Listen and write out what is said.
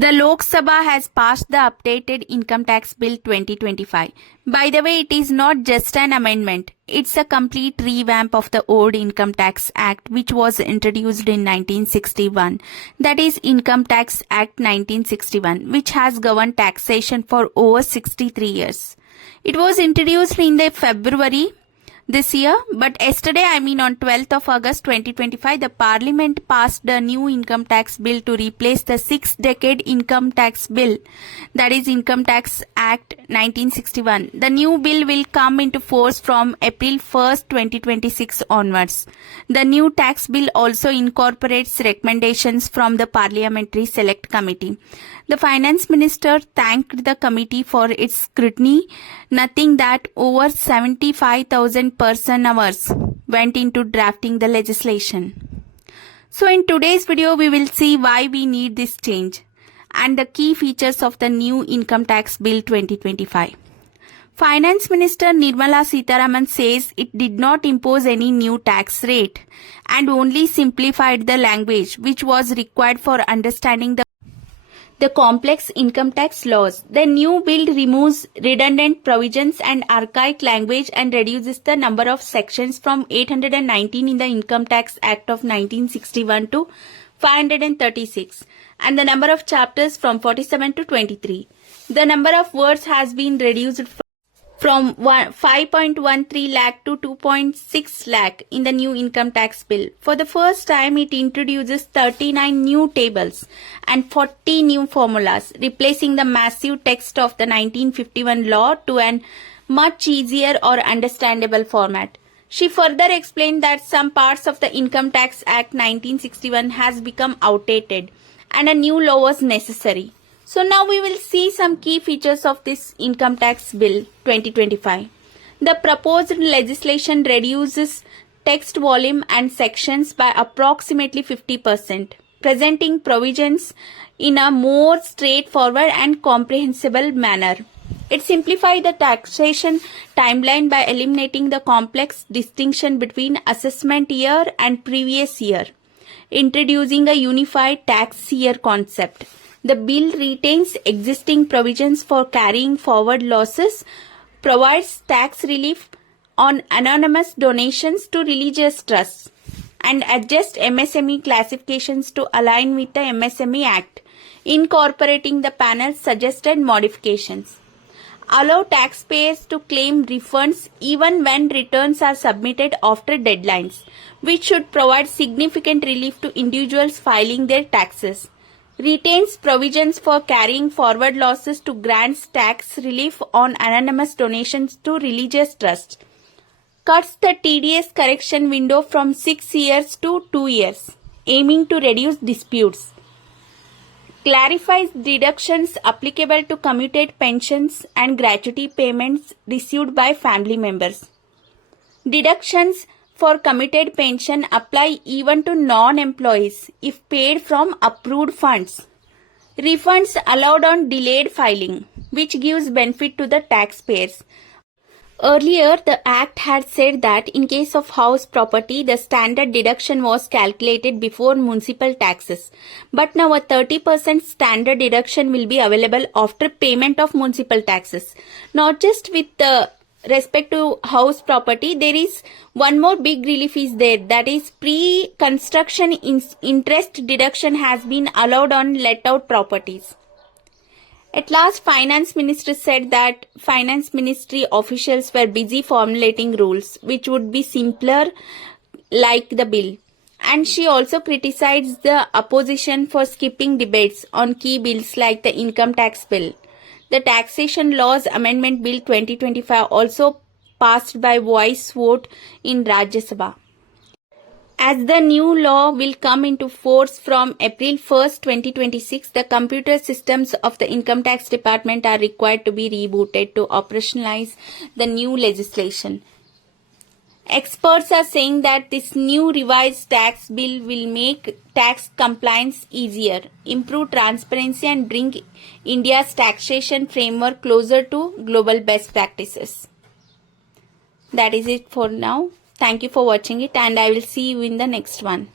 The Lok Sabha has passed the updated Income Tax Bill 2025. By the way, it is not just an amendment. It's a complete revamp of the old Income Tax Act which was introduced in 1961. That is Income Tax Act 1961, which has governed taxation for over 63 years. It was introduced in the February this year, but yesterday, on 12th of August 2025, the Parliament passed the new income tax bill to replace the six-decade income tax bill, that is Income Tax Act 1961. The new bill will come into force from April 1st, 2026 onwards. The new tax bill also incorporates recommendations from the Parliamentary Select Committee. The Finance Minister thanked the committee for its scrutiny, noting that over 75,000 person-hours went into drafting the legislation. So in today's video, we will see why we need this change and the key features of the new Income Tax Bill 2025. Finance Minister Nirmala Sitharaman says it did not impose any new tax rate and only simplified the language which was required for understanding the complex income tax laws. The new bill removes redundant provisions and archaic language and reduces the number of sections from 819 in the Income Tax Act of 1961 to 536 and the number of chapters from 47 to 23. The number of words has been reduced from 5.13 lakh to 2.6 lakh in the new income tax bill. For the first time, it introduces 39 new tables and 40 new formulas, replacing the massive text of the 1951 law to an much easier or understandable format. She further explained that some parts of the Income Tax Act 1961 has become outdated and a new law was necessary. So now we will see some key features of this Income Tax Bill 2025. The proposed legislation reduces text volume and sections by approximately 50%, presenting provisions in a more straightforward and comprehensible manner. It simplifies the taxation timeline by eliminating the complex distinction between assessment year and previous year, introducing a unified tax year concept. The bill retains existing provisions for carrying forward losses, provides tax relief on anonymous donations to religious trusts, and adjusts MSME classifications to align with the MSME Act, incorporating the panel's suggested modifications. Allow taxpayers to claim refunds even when returns are submitted after deadlines, which should provide significant relief to individuals filing their taxes. Retains provisions for carrying forward losses to grants tax relief on anonymous donations to religious trusts. Cuts the TDS correction window from 6 years to 2 years, aiming to reduce disputes. Clarifies deductions applicable to commuted pensions and gratuity payments received by family members. Deductions for commuted pension apply even to non-employees if paid from approved funds. Refunds allowed on delayed filing, which gives benefit to the taxpayers. Earlier, the Act had said that in case of house property, the standard deduction was calculated before municipal taxes. But now a 30% standard deduction will be available after payment of municipal taxes. Not just with respect to house property, there is one more big relief is there, that is pre-construction interest deduction has been allowed on let out properties. At last, Finance Minister said that Finance Ministry officials were busy formulating rules which would be simpler like the bill. And she also criticized the opposition for skipping debates on key bills like the income tax bill. The Taxation Laws Amendment Bill 2025 also passed by voice vote in Rajya Sabha. As the new law will come into force from April 1st, 2026, the computer systems of the Income Tax Department are required to be rebooted to operationalize the new legislation. Experts are saying that this new revised tax bill will make tax compliance easier, improve transparency and bring India's taxation framework closer to global best practices. That is it for now. Thank you for watching it and I will see you in the next one.